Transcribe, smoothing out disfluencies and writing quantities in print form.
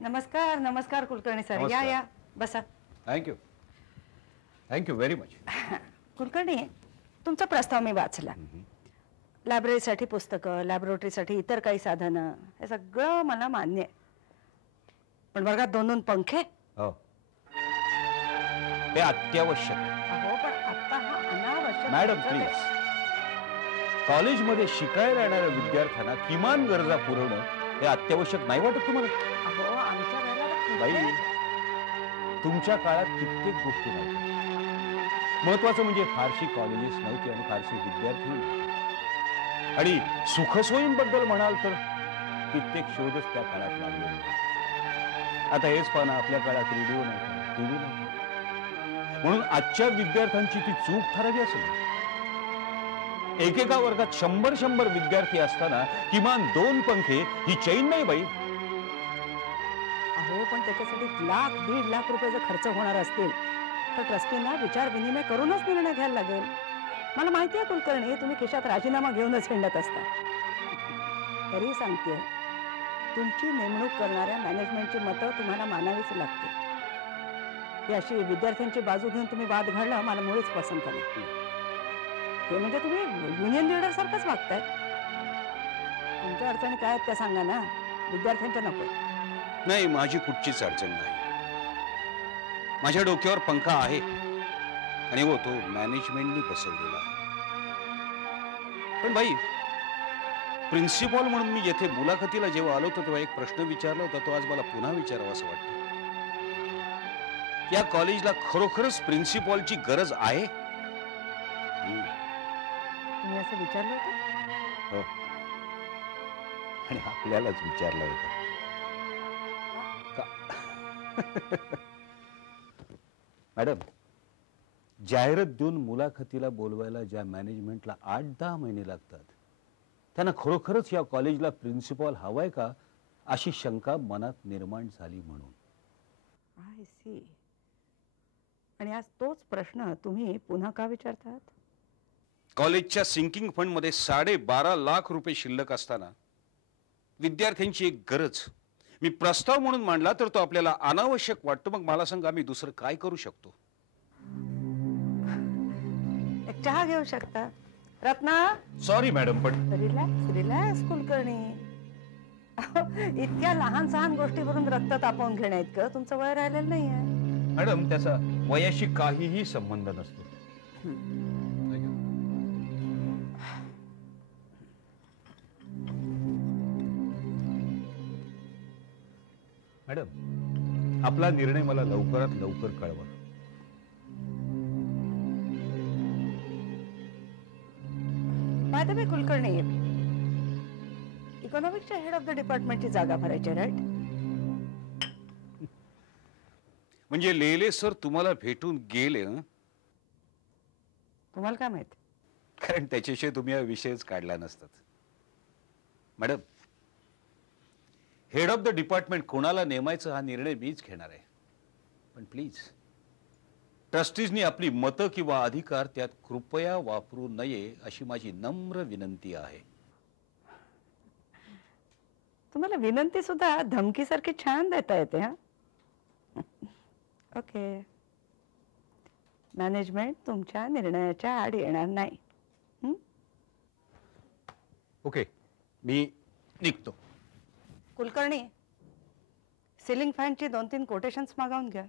नमस्कार नमस्कार कुलकर्णी सर, या या बसा. Thank you thank you very much. Kulkarni, तुमचा प्रस्ताव मी वाचला. लायब्ररीसाठी पुस्तकं, लॅबोरेटरीसाठी इतर काही साधनं, हे सगळं मला मान्य आहे. पण वर्गात 2-2 पंखे? हो, ते अत्यावश्यक. हो, पण आता हा अनावश्यक. मॅडम प्लीज, कॉलेजमध्ये शिकायला येणाऱ्या विद्यार्थ्यांना किमान गरजा पुरवणं हे अत्यावश्यक नाही वाटत तुम्हाला? हो, आमच्या वेळेला बाई, तुमच्या काळात कित्येक गोष्टी नव्हत्या. महत्वाचं म्हणजे फारशी कॉलेजेस नव्हती आणि फारशी विद्यार्थी नव्हते. आणि सुखसोयींबद्दल म्हणाल तर कित्येक शोधच त्या काळात लागले होते. आता हेच पाहणं, आपल्या काळात रेडिओ नव्हता, टीव्ही नव्हता. म्हणून आजच्या विद्यार्थ्यांची ती चूक ठरावी असेल. एकेका वर्गात 100 विद्यार्थी असताना किमान 2 पंखे ही चैन नाही बाई. हो, पण त्याच्यासाठी 1,00,000-1.5 लाख रुपये जर खर्च होणार असतील तर ट्रस्टींना विचार विनिमय करूनच निर्णय घ्यायला लागेल. मला माहिती आहे कुलकर्णी, तुम्ही खिशात राजीनामा घेऊनच हिंडत असता. तरी सांगते, तुमची नेमणूक करणाऱ्या मॅनेजमेंटची मतं तुम्हाला मानावीच लागतील. ही अशी विद्यार्थ्यांची बाजू घेऊन तुम्ही वाद घालणं मला मुळीच पसंत नाही. ते म्हणजे तुम्ही युनियन लीडर सारखंच वागताय. तुमच्या अडचणी काय आहेत त्या सांगा ना, विद्यार्थ्यांच्या नको. नाही, माझी कुठचीच अडचण नाही. माझ्या डोक्यावर पंखा आहे आणि हो, तो मॅनेजमेंटनी बसवलेला आहे. पण बाई, प्रिन्सिपॉल म्हणून मी येथे मुलाखतीला जेव्हा आलो होतो तेव्हा एक प्रश्न विचारला होता, तो आज मला पुन्हा विचारावा असं वाटतं. या कॉलेजला खरोखरच प्रिन्सिपॉलची गरज आहे? तुम्ही असं विचारलं होतं? हो, आणि आपल्यालाच विचारलं होतं. मॅडम, जाहिरात देऊन मुलाखतीला बोलवायला ज्या मॅनेजमेंटला 8-10 महिने लागतात, त्यांना खरोखरच या कॉलेजला प्रिन्सिपॉल हवाय का अशी शंका मनात निर्माण झाली म्हणून. I see. आणि आज तोच प्रश्न तुम्ही पुन्हा का विचारतात? कॉलेजच्या सिंकिंग फंड मध्ये 12.5 लाख रुपये शिल्लक असताना विद्यार्थ्यांची एक गरज मी प्रस्ताव म्हणून मांडला तर तो आपल्याला अनावश्यक वाटतो. मग मला सांगा, मी दुसरं काय करू शकतो? एक चहा घेऊ शकता. रत्ना. सॉरी मॅडम, पण रिलॅक्स रिलॅक्स कुलकर्णी. इतक्या लहान सहान गोष्टीवरून रक्त तापवून घेण्या इतकं तुमचं वय राहिलेलं नाहीये. मॅडम, त्याचा वयाशी काहीही संबंध नसतो. मॅडम, आपला निर्णय मला लवकरात लवकर कळवा. बाय द वे कुलकर्णी, इकॉनॉमिक्सच्या हेड ऑफ द डिपार्टमेंटची जागा भरायची, राईट? म्हणजे लेले सर तुम्हाला भेटून गेले? तुम्हाला काय माहित? कारण त्याच्याशिवाय तुम्ही हा विषयच काढला नसतात. Madam, head of the department कोणाला नेमायचं हा निर्णय मीच घेणार आहे. पण प्लीज, ट्रस्टीजनी आपली मतं किंवा अधिकार त्यात कृपया वापरू नये अशी माझी नम्र विनंती आहे. तुम्हाला विनंती सुद्धा धमकीसारखी छान देता येते. हा, ओके. मॅनेजमेंट तुमच्या निर्णयाच्या आड येणार नाही. ओके, मी निघतो. कुलकर्णी, सिलिंग फॅनची 2-3 कोटेशन्स मागवून घ्या.